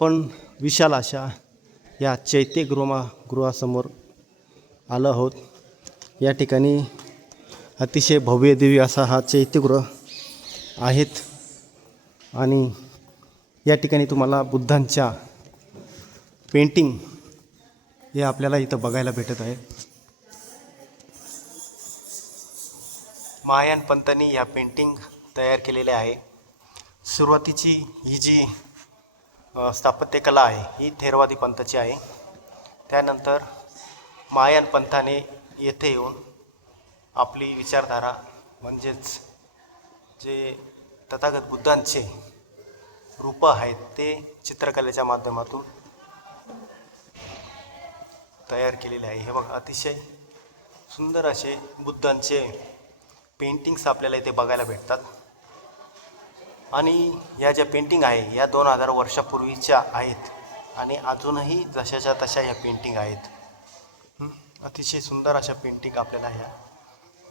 पण विशाल अशा या चैत्यगृहा गृहासमोर आलो आहोत. या ठिकाणी अतिशय भव्य असा हा चैत्यगृह आहेत. आणि या ठिकाणी तुम्हाला बुद्धांच्या पेंटिंग हे आपल्याला इथं बघायला भेटत आहे. महायान पंतांनी या पेंटिंग तयार केलेल्या आहे. सुरुवातीची ही जी स्थापत्यकला आहे. ही थेरवादी पंथाची आहे. त्यानंतर महायान पंथाने येथे येऊन आपली विचारधारा म्हणजेच जे तथागत बुद्धांचे रूप आहेत ते चित्रकलेच्या माध्यमातून तयार केलेले आहे. हे बघा अतिशय सुंदर असे बुद्धांचे पेंटिंग्स आपल्याला इथे बघायला भेटतात. आणि या ज्या पेंटिंग आहे या दोन हजार वर्षापूर्वीच्या आहेत. आणि अजूनही जशाच्या तशा ह्या पेंटिंग आहेत. अतिशय सुंदर अशा पेंटिंग आपल्याला ह्या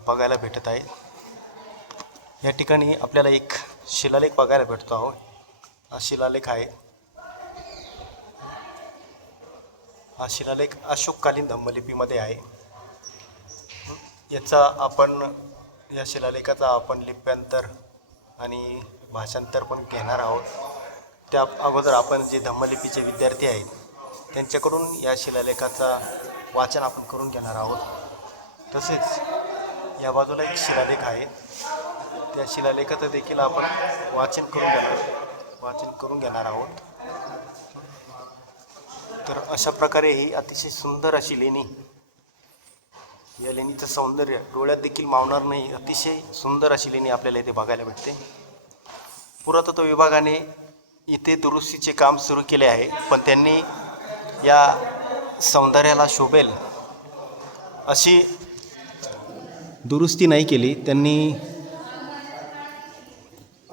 बघायला भेटत आहेत. या ठिकाणी आपल्याला एक शिलालेख बघायला भेटतो आहोत. हा शिलालेख आहे. हा शिलालेख अशोककालीन धम्मलिपीमध्ये आहे. याचा आपण या शिलालेखाचा आपण लिप्यांतर आणि भाषांतर पण घेणार आहोत. त्या अगोदर आपण जे धम्मलिपीचे विद्यार्थी आहेत त्यांच्याकडून या शिलालेखाचा वाचन आपण करून घेणार आहोत. तसेच या बाजूला एक शिलालेख आहे. त्या शिलालेखाचं देखील आपण वाचन करून घेणार वाचन करून घेणार आहोत. तर अशा प्रकारे ही अतिशय सुंदर अशी लेणी या लेणीचं सौंदर्य डोळ्यात देखील मावणार नाही. अतिशय सुंदर अशी लेणी आपल्याला इथे बघायला भेटते. पुरातत्व विभागाने इथे दुरुस्तीचे काम सुरू केले आहे पण त्यांनी या सौंदर्याला शोभेल अशी दुरुस्ती नाही केली. त्यांनी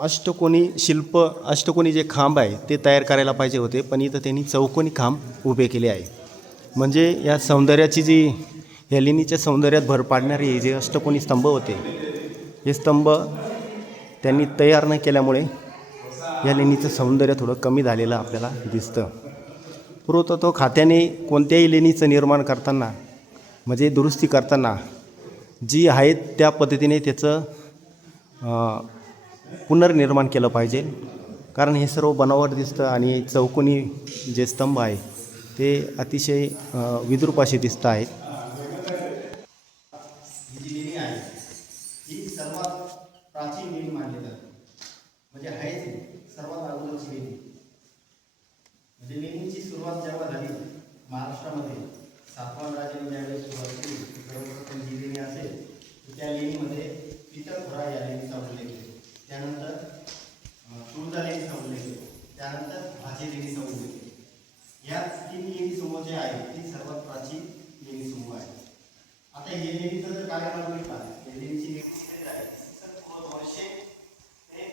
अष्टकोनी शिल्प अष्टकोनी जे खांब आहे ते तयार करायला पाहिजे होते पण इथं त्यांनी चौकोनी खांब उभे केले आहे. म्हणजे या सौंदर्याची जी या लेणीच्या सौंदर्यात भर पाडणारे हे जे अष्टकोनी स्तंभ होते हे स्तंभ त्यांनी तयार न केल्यामुळे या लेणीचं सौंदर्य थोडं कमी झालेलं आपल्याला दिसतं. पुरातत्व खात्याने कोणत्याही लेणीचं निर्माण करताना म्हणजे दुरुस्ती करताना जी आहेत त्या पद्धतीने त्याचं पुनर्निर्माण केलं पाहिजे. कारण हे सर्व बनावट दिसतं आणि चौकोनी जे स्तंभ आहे ते अतिशय अं, विद्रूप असे दिसत आहेत ही जी लेणी आहे ही सर्वात प्राचीन लेणी मानली जाते म्हणजे आहेच ही सर्वात अगोदरची लेणी म्हणजे लेणीची सुरुवात जेव्हा झाली महाराष्ट्रामध्ये सातवाहन राजांनी ज्यावेळेस सुरुवात केली सर्वप्रथम जी लेणी असेल तर त्या लेणीमध्ये पितळखोरा या लेणीचा उल्लेख आहे त्यानंतर अं, तुळजा लेणीचा उल्लेख आहे त्यानंतर भाजी लेणीचा उल्लेख आहे या तीन लेणी समूह जे आहे ती सर्वात प्राचीन लेणी समूह आहे. आता हे लेणीचं जर कार्यक्रम बघितला हे लेणीची लेणी किती आहे तर पूर्ण दोनशे ते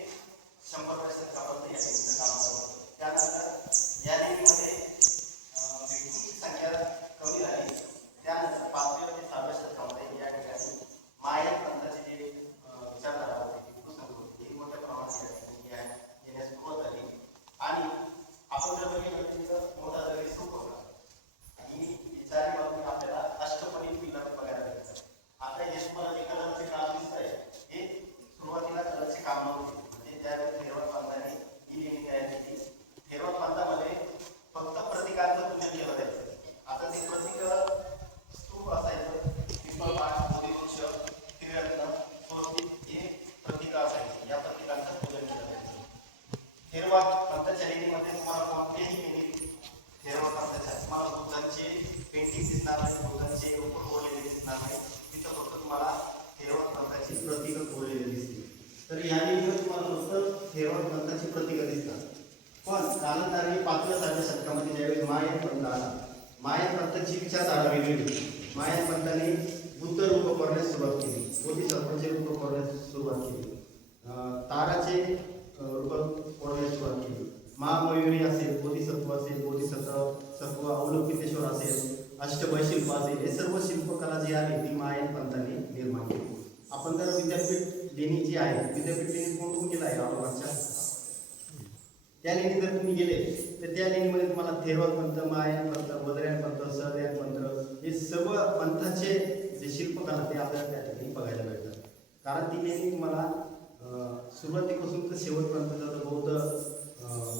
शंभर वर्षात आपण या लेणीचं काम करतो त्यानंतर या लेणीमध्ये अं, व्यक्तींची संख्या कमी झाली त्यानंतर पाचव्या ते सहाव्या शतकामध्ये या ठिकाणी मायन पंथाचे जे अं, विचारधारा होते हिंदू संघ होते ही मोठ्या प्रमाणात या ठिकाणी या- येण्यास सुरुवात झाली आणि आपण जर बघितलं तर तिथं मोठा दगडी स्तूप होता ही चारी बाजूने आपल्याला अष्टपदी पिलर बघायला भेटतात आता हे तुम्हाला जे कलरचे काम दिसत आहे हे सुरुवातीला कलरचे काम नव्हते म्हणजे त्यावेळेस थेरवाद पंथाने ही लेणी तयार केली थेरवाद पंथामध्ये फक्त प्रतिकांचं पूजन केलं जायचं आता ते प्रतीक स्तूप असायचं पिंपळ पाठ बोधिवृक्ष त्रिरत्न स्वस्तिक हे प्रतीक असायची या प्रतीकांचं पूजन केलं जायचं थेरवाद पंथाच्या लेणीमध्ये तुम्हाला कोणतेही लेणी थेरवाद पंथाच्या तुम्हाला बुद्धांचे पेंटिंग दिसणार नाही बुद्धांचे रूप कोरलेले दिसणार नाही तिथं फक्त तुम्हाला थेरवाद पंथाची प्रतीकं कोरलेले दिसतील तर या लेणीवर तुम्हाला फक्त थेरवाद पंथाची प्रतीकं दिसतात पण कालांतराने पाचव्या शतकामध्ये ज्यावेळी मायन पंथ आला मायन पंथाची विचारधारा वेगळी होती. मायन पंथाने बुद्ध रूप करण्यास सुरुवात केली बोधिसत्वाचे रूप करण्यास सुरुवात केली ताराचे रूप करण्यास सुरुवात केली. महामयुरी असेल बोधिसत्व असेल बोधिसत्व सत्व अवलोकितेश्वर असेल अष्टभय शिल्प असेल हे सर्व शिल्पकला जी आहे ती मायन पंथाने निर्माण केली. आपण तर विद्यापीठ लेणी जी आहे विद्यापीठ लेणी कोण कोण केलं आहे? औरंगाबादच्या त्या लेणी जर तुम्ही गेले तर त्या लेणीमध्ये तुम्हाला थेरवल पंत मायन पंत बदऱ्यान पंत सहर्यान पंत हे सर्व पंथाचे जे शिल्पकला ते आपल्याला त्या ठिकाणी बघायला मिळतात. कारण ती लेणी तुम्हाला सुरुवातीपासून तर शेवटपर्यंत जो बौद्ध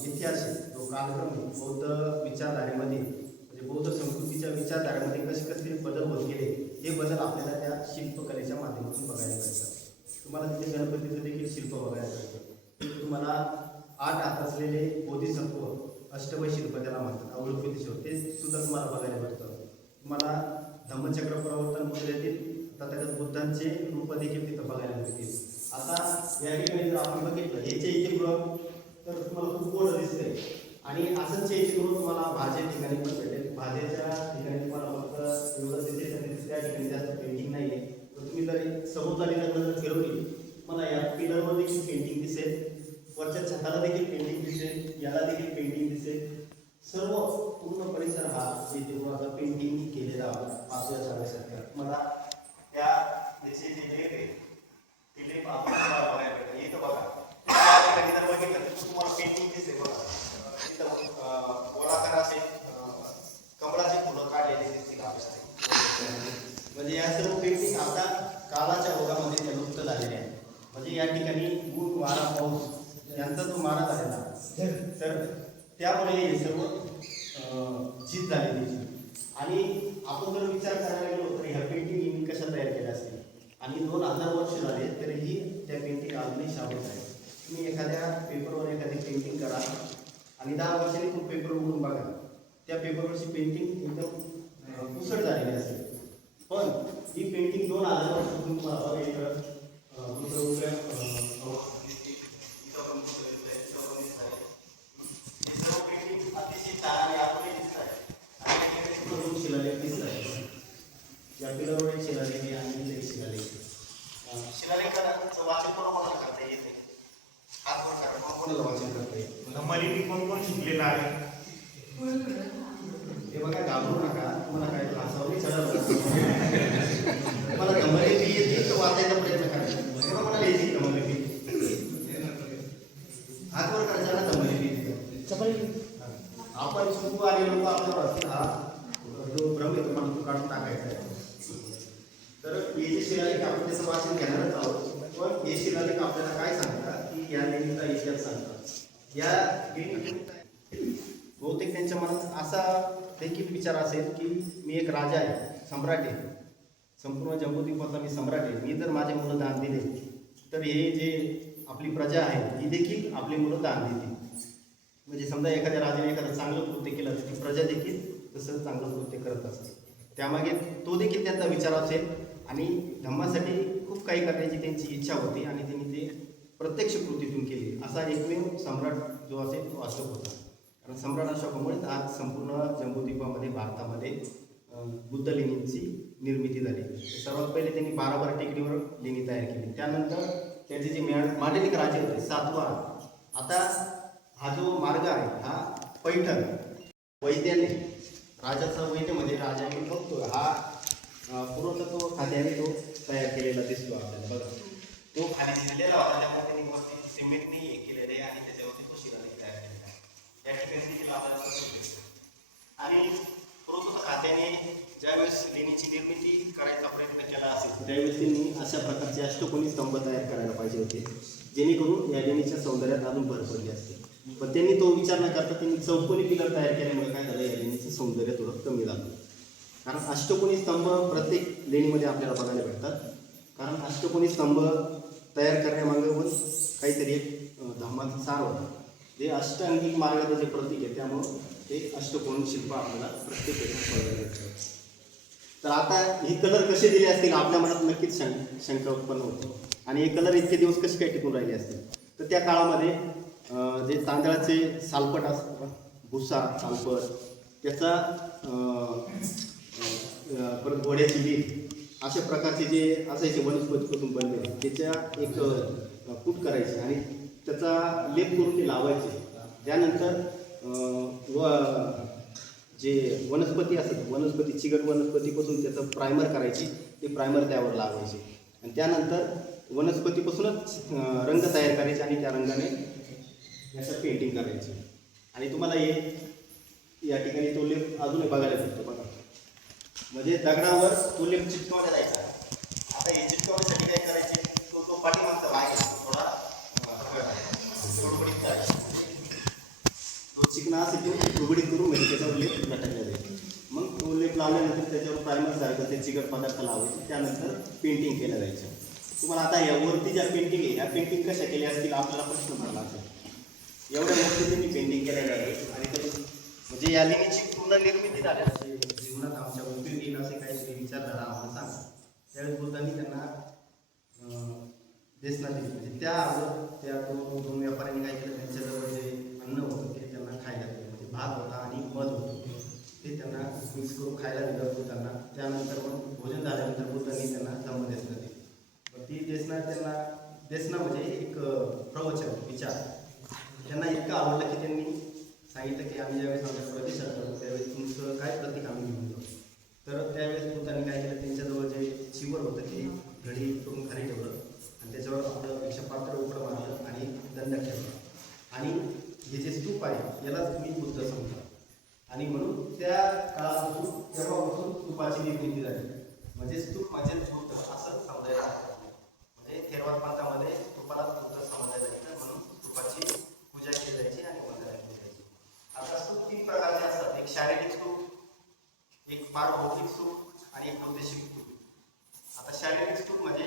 इतिहास आहे जो कालक्रम बौद्ध विचारधारेमध्ये म्हणजे बौद्ध संस्कृतीच्या विचारधारेमध्ये कसे कसे बदल होत गेले हे बदल आपल्याला त्या शिल्पकलेच्या माध्यमातून बघायला मिळतात. तुम्हाला तिथे गणपतीचं देखील शिल्प बघायला मिळतं. तुम्हाला आठ हात असलेले बोधिसत्व अष्टवय शिल्प त्याला म्हणतात. अवलोकित शिल्प ते सुद्धा तुम्हाला बघायला भेटतं. तुम्हाला धम्मचक्र प्रवर्तन मुद्रेतील तथागत बुद्धांचे रूप देखील तिथं बघायला मिळतील. आता या ठिकाणी जर आपण बघितलं हे चैत्यगृह तर तुम्हाला खूप गोड दिसतंय. आणि असंच चैत्यगृह तुम्हाला भाज्या ठिकाणी पण भेटेल. भाज्याच्या ठिकाणी तुम्हाला फक्त एवढं दिसेल त्या ठिकाणी जास्त पेंटिंग नाही आहे तर तुम्ही जर सभोवताली जर नजर फिरवली तुम्हाला या पिलरवर देखील पेंटिंग दिसेल वरच्या छताला देखील पेंटिंग दिसेल याला देखील पेंटिंग दिसेल. सर्व पूर्ण परिसर हा चैत्यगृहाचा पेंटिंग केलेला पाचव्या शाळेसारखा मला त्या याचे जे लेख आहे ते लेख आपण तुम्हाला बघायला भेटेल. इथं बघा त्या ठिकाणी जर बघितलं तर तुम्हाला पेंटिंग दिसते बघा अं, इथं अं, गोलाकार असे अं, कमळाचे फुलं काढलेले दिसतील आपल्याला म्हणजे या सर्व पेंटिंग आता काळाच्या ओघामध्ये त्या लुप्त झालेल्या आहेत म्हणजे या ठिकाणी ऊन वारा पाऊस यांचा जो मारा झालेला तर त्यामुळे हे सर्व अं, झीज झालेली आहे. आणि आपण जर विचार करायला गेलो तर ह्या पेंटिंग मी कशा तयार केल्या असतील आणि दोन हजार वर्ष झाले तरीही त्या पेंटिंग अजूनही शाबूत आहे. तुम्ही एखाद्या पेपरवर एखादी पेंटिंग करा आणि दहा वर्षांनी तो पेपर उघडून बघा. त्या पेपरवरची पेंटिंग एकदम अं, झालेली असेल. पण ही पेंटिंग दोन हजार वर्षापूर्वी तुम्हाला बघा शिलालेख अं, दुसरं उभ्या अं, अं, इथं पण दुसरं दिसतंय, इथं पण दिसतंय. हे सर्व पेंटिंग अतिशय छान आणि आपुले दिसत आहे आणि इकडे पुढे दोन शिलालेख दिसत आहे या पिलरवर एक शिलालेख आहे आणि इथे एक शिलालेख आहे. अं, शिलालेखाचं वाचन कोणा कोणाला करता येत नाही हात वर करा कोणा कोणाला वाचन करता येत मराठी कोण कोण शिकलेला आहे हे बघा घाबरू नका तुम्हाला काय भासावली चढवलं तुम्हाला गमरे बी येते तर वाचायचा प्रयत्न करा तेव्हा मला यायची गमरे बी हात वर करायचा ना गमरे बी आपण सुरू आपल्यावर हा जो भ्रम आहे तुम्हाला तो काढून टाकायचा आहे तर हे जे शिलालेख आपण त्याचं वाचन घेणारच आहोत पण हे शिलालेख आपल्याला काय सांगतात की या लेणीचा इतिहास सांगतात या बहुतेक त्यांच्या मनात असा देखील विचार असेल की मी एक राजा आहे सम्राट आहे संपूर्ण जम्बूद्वीपाचा मी सम्राट आहे मी जर माझे मुलं दान दिले तर हे जे आपली प्रजा आहे ही देखील आपली मुलं दान देते म्हणजे समजा एखाद्या राजाने एखादं चांगलं कृत्य केलं तर ती प्रजा देखील तसं चांगलं कृत्य करत असते. त्यामागे तो देखील त्यांचा विचार असेल आणि धम्मासाठी खूप काही करण्याची त्यांची इच्छा होती आणि त्यांनी ते प्रत्यक्ष कृतीतून केली. असा एकमेव सम्राट जो असेल तो अशोक होता. कारण सम्राट अशोकामुळे आज संपूर्ण जम्बूद्वीपामध्ये भारतामध्ये बुद्ध लेणींची निर्मिती झाली. सर्वात पहिले त्यांनी बाराबार टेकडीवर लेणी तयार केली. त्यानंतर त्यांचे जे मॅ- मांडलिक राजे होते सातवा. आता मार्ग आहे हा पैठण वैद्याने राजाचा वैद्य म्हणजे राजाने बघतो. हा पुरातत्व खात्याने तो तयार केलेला दिसतो आपल्याला बघा. तो खाली दिलेला होता त्यामुळे त्यांनी वरती सिमेंटने हे केलेले आहे आणि त्याच्यावरती तो शिलालेख तयार केलेला आहे. या ठिकाणी देखील आपल्याला आणि पुरातत्व खात्याने ज्यावेळेस लेणीची निर्मिती करायचा प्रयत्न केला असेल त्यावेळेस त्यांनी अशा प्रकारचे अष्टकोनी स्तंभ तयार करायला पाहिजे होते जेणेकरून या लेणीच्या सौंदर्यात अजून भर पडली असते. पण त्यांनी तो विचार न करता त्यांनी चौकोनी पिलर तयार केल्यामुळे काय झालं या लेणीचं सौंदर्य थोडं कमी झालं कारण अष्टकोनी स्तंभ प्रत्येक लेणीमध्ये आपल्याला बघायला भेटतात. कारण अष्टकोनी स्तंभ तयार करण्यामागे पण काहीतरी एक धम्माचा सार होता. जे अष्टांगिक मार्गाचं जे प्रतीक आहे त्यामुळं ते अष्टकोन शिल्प आपल्याला प्रत्येक बघायला भेटतं. तर आता हे कलर कसे दिले असतील आपल्या मनात नक्कीच शं शंका उत्पन्न होतो. आणि हे कलर इतके दिवस कसे काय टिकून राहिले असतील? तर त्या काळामध्ये जे तांदळाचे सालपट असतात भुसा सालपट त्याचा परत घोड्याची लीट अशा प्रकारचे जे असायचे वनस्पतीपासून बनले त्याच्या एक कूट करायचे आणि त्याचा लेप करून ते लावायचे. त्यानंतर व जे वनस्पती असतात वनस्पती चिकट वनस्पतीपासून त्याचं प्रायमर करायची ते प्रायमर त्यावर लावायचे. आणि त्यानंतर वनस्पतीपासूनच रंग तयार करायचे आणि त्या रंगाने याचं पेंटिंग करायची. आणि तुम्हाला हे या ठिकाणी तो लेप अजूनही बघायला भेटतो बघा. म्हणजे दगडावर तो लेप चिटकवला जायचा. आता हे चिटकवण्यासाठी काय करायचे? तो तो पाठीमागचा भाग आहे, थोडा तो चिकना असेल तो गुडगुडीत करून म्हणजे त्याच्यावर लेप लटकला जाईल मग तो लेप लावल्यानंतर त्याच्यावर प्रायमर सारखं ते चिकट पदार्थ लावायचे त्यानंतर पेंटिंग केलं जायचं. तुम्हाला आता यावरती ज्या पेंटिंग आहे ह्या पेंटिंग कशा केल्या असतील आपल्याला प्रश्न पडला असेल. एवढ्या वरती त्यांनी पेंटिंग केलेल्या आहे आणि ते म्हणजे या लेणीची पूर्ण निर्मिती झाली असे जीवनात आमच्या उपयोगी येईल असे काही विचारधारा आम्हाला सांगा. त्यावेळेस बोलताना त्यांना अं, दिली. म्हणजे त्या अगोदर त्या दोन दोन व्यापाऱ्यांनी काय केलं? त्यांच्याजवळ जे अन्न होतं ते त्यांना खायला दिलं. म्हणजे भात होता आणि मध होतं. ते त्यांना मिक्स करून खायला दिलं बुद्धांना. त्यानंतर मग भोजन झाल्यानंतर बुद्धांनी त्यांना धम्मदेशना दिली. मग ती देसना त्यांना देसना म्हणजे एक प्रवचन विचार. त्यांना इतकं आवडलं की त्यांनी सांगितलं की आम्ही ज्यावेळेस आमच्या प्रदेशात जातो त्यावेळेस तुमचं काय प्रतीक आम्ही घेऊन जाऊ तर त्यावेळेस बुद्धांनी काय केलं त्यांच्याजवळ जे चिवर होतं ते घडी करून खाली ठेवलं आणि त्याच्यावर आपलं विषपात्र उकडं मारलं आणि दंड ठेवला. आणि हे जे स्तूप आहे यालाच तुम्ही बुद्ध समजा. आणि म्हणून त्या काळापासून तेव्हापासून स्तूपाची निर्मिती झाली. म्हणजे स्तूप म्हणजे बुद्ध असं समजायला हरकत नाही. म्हणजे थेरवाद पंथामध्ये स्तूपाला बुद्ध समजायला जायचं म्हणून स्तूपाची पूजा केली जायची आणि वंदना केली जायची आता स्तूप तीन प्रकारचे असतात एक शारीरिक स्तूप एक पारभौतिक स्तूप आणि एक उद्देशिक स्तूप आता शारीरिक स्तूप म्हणजे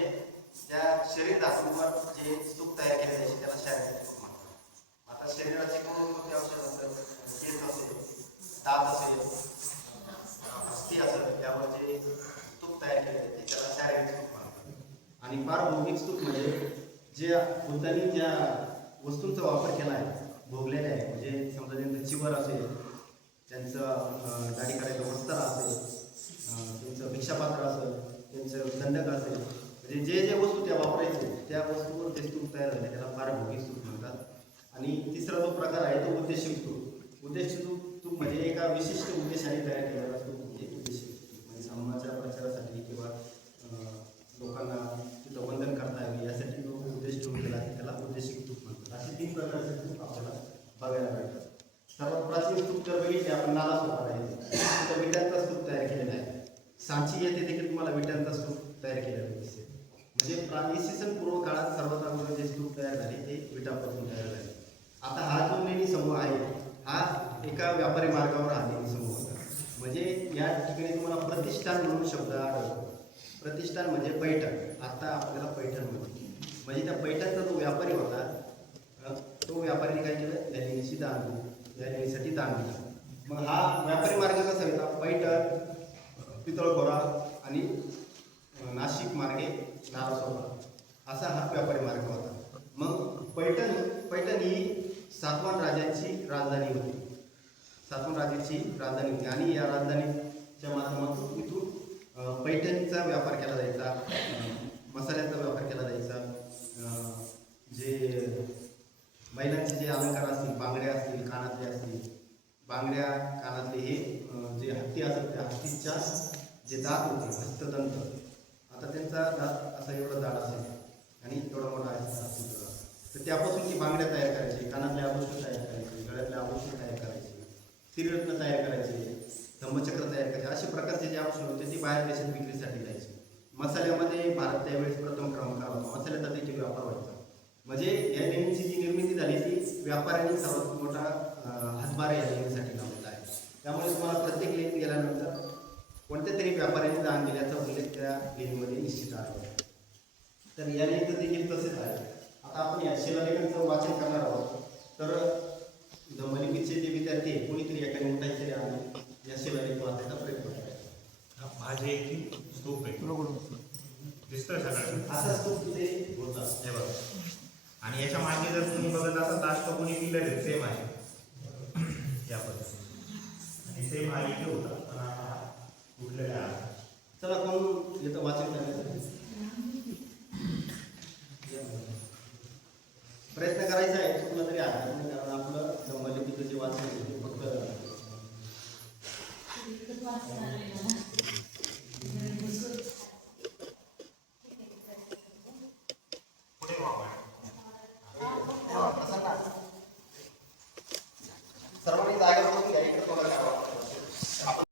ज्या शरीर धातूंवर जे स्तूप तयार केले जायचे त्याला शारीरिक स्तूप म्हणतात आता शरीराचे कोणकोणते औषध असतात केस असेल ताप असेल हस्ती असेल त्यावर जे स्तूप तयार केले जाते त्याला शारीरिक तूप म्हणतात आणि पारभौतिक तूप म्हणजे जे बुद्धांनी ज्या वस्तूंचा वापर केला आहे भोगलेल्या आहे म्हणजे समजा त्यांचं चिवर असेल त्यांचं दाढी करायचं वस्त्र असेल त्यांचं भिक्षापात्र असेल त्यांचं दंडक असेल म्हणजे जे जे वस्तू त्या वापरायचे त्या वस्तूवर ते तूप तयार झाले. त्याला पारभौतिक स्तूप म्हणतात. आणि तिसरा जो प्रकार आहे तो उद्देशिक तूप उद्देशिक तूप स्तूप म्हणजे एका विशिष्ट उद्देशाने तयार केलेला स्तूप म्हणजे उद्देश. म्हणजे समाजाच्या प्रचारासाठी किंवा लोकांना तिथं वंदन करता यावे यासाठी जो उद्देश ठेवून केला त्याला उद्देशिक तूप म्हणतात. असे तीन प्रकारचे तूप आपल्याला बघायला मिळतात. सर्वात प्राचीन स्तूप जर बघितले आपण नाला सोपारा आहे तिथं विटांचा स्तूप तयार केलेला आहे. सांची येथे देखील तुम्हाला विटांचा स्तूप तयार केलेला दिसते म्हणजे प्रा- पूर्व काळात सर्वात अगोदर जे स्तूप तयार झाले ते विटापासून तयार झाले. आता हा जो लेणी समूह आहे हा एका व्यापारी मार्गावर हा समोर समूह. म्हणजे या ठिकाणी तुम्हाला प्रतिष्ठान म्हणून शब्द आढळतो. प्रतिष्ठान म्हणजे पैठण. आता आपल्याला पैठण म्हणतो म्हणजे त्या पैठणचा जो व्यापारी होता तो व्यापारीने काय केलं? या लेणीशी दान दिलं. या लेणीसाठी दान दिलं. मग हा व्यापारी मार्ग कसा होता? पैठण पितळखोरा आणि नाशिक मार्गे नारासोबा असा हा व्यापारी मार्ग होता मग पैठण पैठण ही सातवाहन राजांची राजधानी होती सातवाहन राजाची राजधानी होती. आणि या राजधानीच्या माध्यमातून इथून पैठणीचा व्यापार केला जायचा मसाल्याचा व्यापार केला जायचा जे महिलांचे जे अलंकार असतील बांगड्या असतील कानातले असतील बांगड्या कानातले हे जे हत्ती असतात त्या हत्तीच्या जे दात होते हस्तदंत. आता त्यांचा दात असा एवढा दाट असेल आणि एवढा मोठा आहे. तर त्यापासून ती बांगड्या तयार करायची कानातले आभूषण तयार करायचे गळ्यातले आभूषण तयार करायचे त्रिरत्न तयार करायचे धम्मचक्र तयार करायचे अशा प्रकारचे जे ऑप्शन होते ते बाहेर देशात विक्रीसाठी जायचे. मसाल्यामध्ये भारत त्यावेळेस प्रथम क्रमांकावर होता. मसाल्याचा देखील व्यापार व्हायचा. म्हणजे या लेणीची जी निर्मिती झाली ती व्यापाऱ्यांनी सर्वात मोठा हातभार या लेणीसाठी लावलेला आहे. त्यामुळे तुम्हाला प्रत्येक लेणी गेल्यानंतर कोणत्या तरी व्यापाऱ्यांनी दान दिल्याचा उल्लेख त्या लेणीमध्ये निश्चित आहे तर या लेणीचं देखील तसेच आहे. आता आपण या शिलालेखांचं वाचन करणार आहोत. तर दमलिपीचे जे विद्यार्थी आहे. कोणीतरी एखादी मोठाई तरी आणि या शिलालेख वाचायचा प्रयत्न करायचा माझे एक स्तूप आहे. दिसतोय सगळं असा स्तूप तिथे होता. हे बघा. आणि याच्या मागे जर तुम्ही बघत असाल तर अष्टकोनी पिलर आहेत सेम आहे. या पद्धतीने. आणि सेम हा इथे होता. पण आता हा आहे चला कोण येतं? वाचन करायचं.